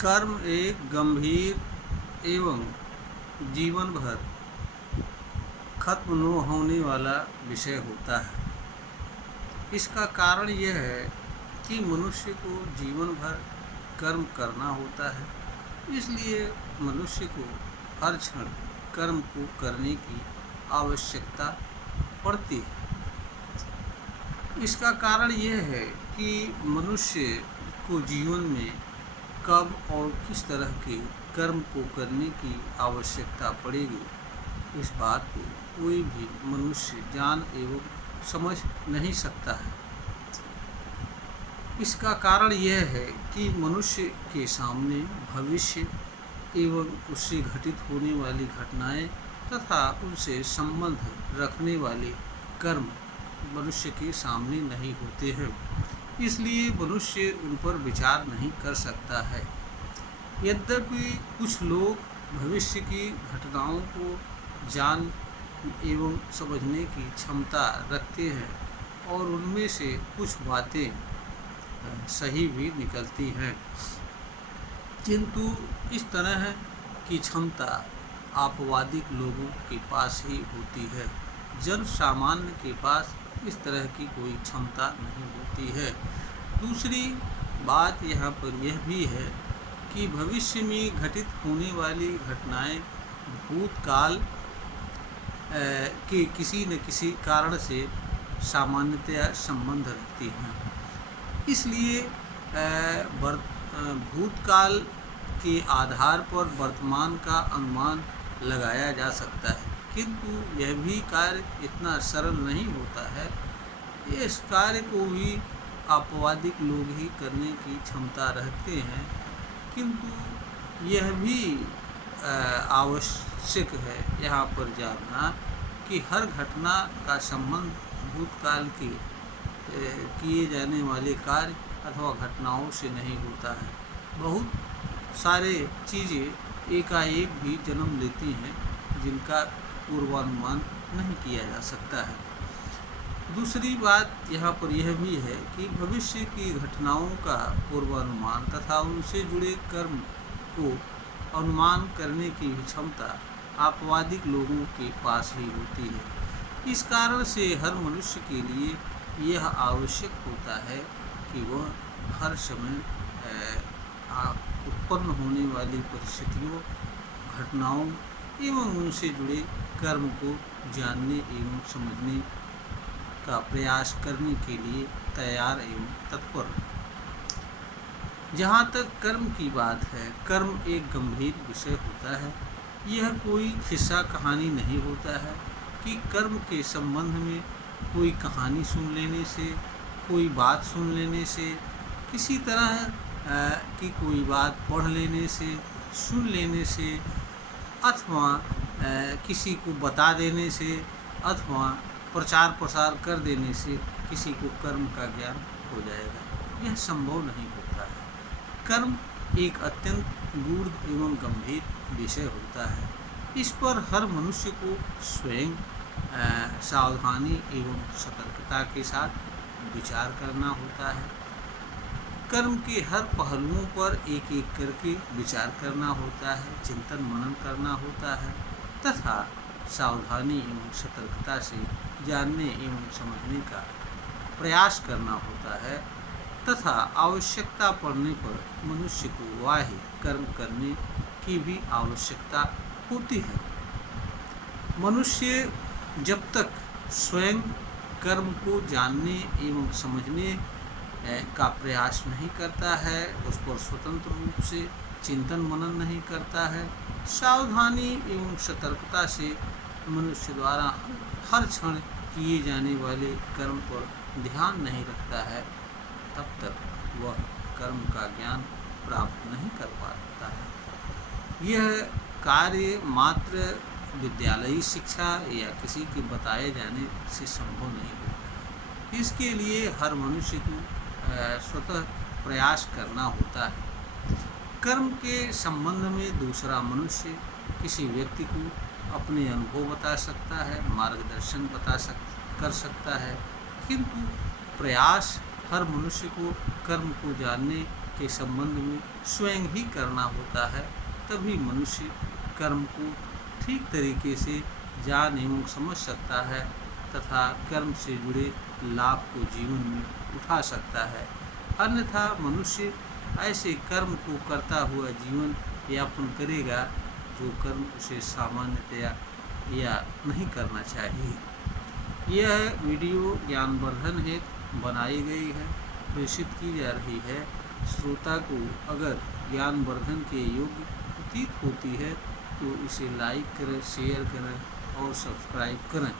कर्म एक गंभीर एवं जीवन भर खत्म न होने वाला विषय होता है। इसका कारण यह है कि मनुष्य को जीवन भर कर्म करना होता है, इसलिए मनुष्य को हर क्षण कर्म को करने की आवश्यकता पड़ती है। इसका कारण यह है कि मनुष्य को जीवन में कब और किस तरह के कर्म को करने की आवश्यकता पड़ेगी, इस बात को कोई भी मनुष्य जान एवं समझ नहीं सकता है। इसका कारण यह है कि मनुष्य के सामने भविष्य एवं उससे घटित होने वाली घटनाएं तथा उनसे संबंध रखने वाले कर्म मनुष्य के सामने नहीं होते हैं, इसलिए मनुष्य उन पर विचार नहीं कर सकता है। यद्यपि कुछ लोग भविष्य की घटनाओं को जान एवं समझने की क्षमता रखते हैं और उनमें से कुछ बातें सही भी निकलती हैं, किंतु इस तरह की क्षमता आपवादिक लोगों के पास ही होती है। जन सामान्य के पास इस तरह की कोई क्षमता नहीं होती है। दूसरी बात यहाँ पर यह भी है कि भविष्य में घटित होने वाली घटनाएं भूतकाल के किसी न किसी कारण से सामान्यतया संबंध रखती हैं, इसलिए भूतकाल के आधार पर वर्तमान का अनुमान लगाया जा सकता है, किंतु यह भी कार्य इतना सरल नहीं होता है। इस कार्य को भी आपवादिक लोग ही करने की क्षमता रखते हैं, किंतु यह भी आवश्यक है यहाँ पर जानना कि हर घटना का संबंध भूतकाल के किए जाने वाले कार्य अथवा घटनाओं से नहीं होता है। बहुत सारे चीज़ें एकाएक भी जन्म लेती हैं जिनका पूर्वानुमान नहीं किया जा सकता है। दूसरी बात यहाँ पर यह भी है कि भविष्य की घटनाओं का पूर्वानुमान तथा उनसे जुड़े कर्म को अनुमान करने की क्षमता आपवादिक लोगों के पास ही होती है। इस कारण से हर मनुष्य के लिए यह आवश्यक होता है कि वह हर समय उत्पन्न होने वाली परिस्थितियों, घटनाओं एवं उनसे जुड़े कर्म को जानने एवं समझने का प्रयास करने के लिए तैयार एवं तत्पर है। जहाँ तक कर्म की बात है, कर्म एक गंभीर विषय होता है। यह कोई किस्सा कहानी नहीं होता है कि कर्म के संबंध में कोई कहानी सुन लेने से, कोई बात सुन लेने से, किसी तरह की कोई बात पढ़ लेने से, सुन लेने से अथवा किसी को बता देने से अथवा प्रचार प्रसार कर देने से किसी को कर्म का ज्ञान हो जाएगा, यह संभव नहीं होता है। कर्म एक अत्यंत गूढ़ एवं गंभीर विषय होता है। इस पर हर मनुष्य को स्वयं सावधानी एवं सतर्कता के साथ विचार करना होता है। कर्म के हर पहलुओं पर एक एक करके विचार करना होता है, चिंतन मनन करना होता है तथा सावधानी एवं सतर्कता से जानने एवं समझने का प्रयास करना होता है तथा आवश्यकता पड़ने पर मनुष्य को वाही कर्म करने की भी आवश्यकता होती है। मनुष्य जब तक स्वयं कर्म को जानने एवं समझने का प्रयास नहीं करता है, उस पर स्वतंत्र रूप से चिंतन मनन नहीं करता है, सावधानी एवं सतर्कता से मनुष्य द्वारा हर क्षण किए जाने वाले कर्म पर ध्यान नहीं रखता है, तब तक वह कर्म का ज्ञान प्राप्त नहीं कर पाता है। यह कार्य मात्र विद्यालयी शिक्षा या किसी के बताए जाने से संभव नहीं होता है। इसके लिए हर मनुष्य को स्वतः प्रयास करना होता है। कर्म के संबंध में दूसरा मनुष्य किसी व्यक्ति को अपने अनुभव बता सकता है, मार्गदर्शन कर सकता है, किंतु प्रयास हर मनुष्य को कर्म को जानने के संबंध में स्वयं ही करना होता है, तभी मनुष्य कर्म को ठीक तरीके से जान एवं समझ सकता है तथा कर्म से जुड़े लाभ को जीवन में उठा सकता है। अन्यथा मनुष्य ऐसे कर्म को करता हुआ जीवन यापन करेगा जो कर्म उसे सामान्यतया या नहीं करना चाहिए। यह वीडियो ज्ञानवर्धन हेतु बनाई गई है, प्रेषित की जा रही है। श्रोता को अगर ज्ञानवर्धन के योग्य प्रतीत होती है तो इसे लाइक करें, शेयर करें और सब्सक्राइब करें।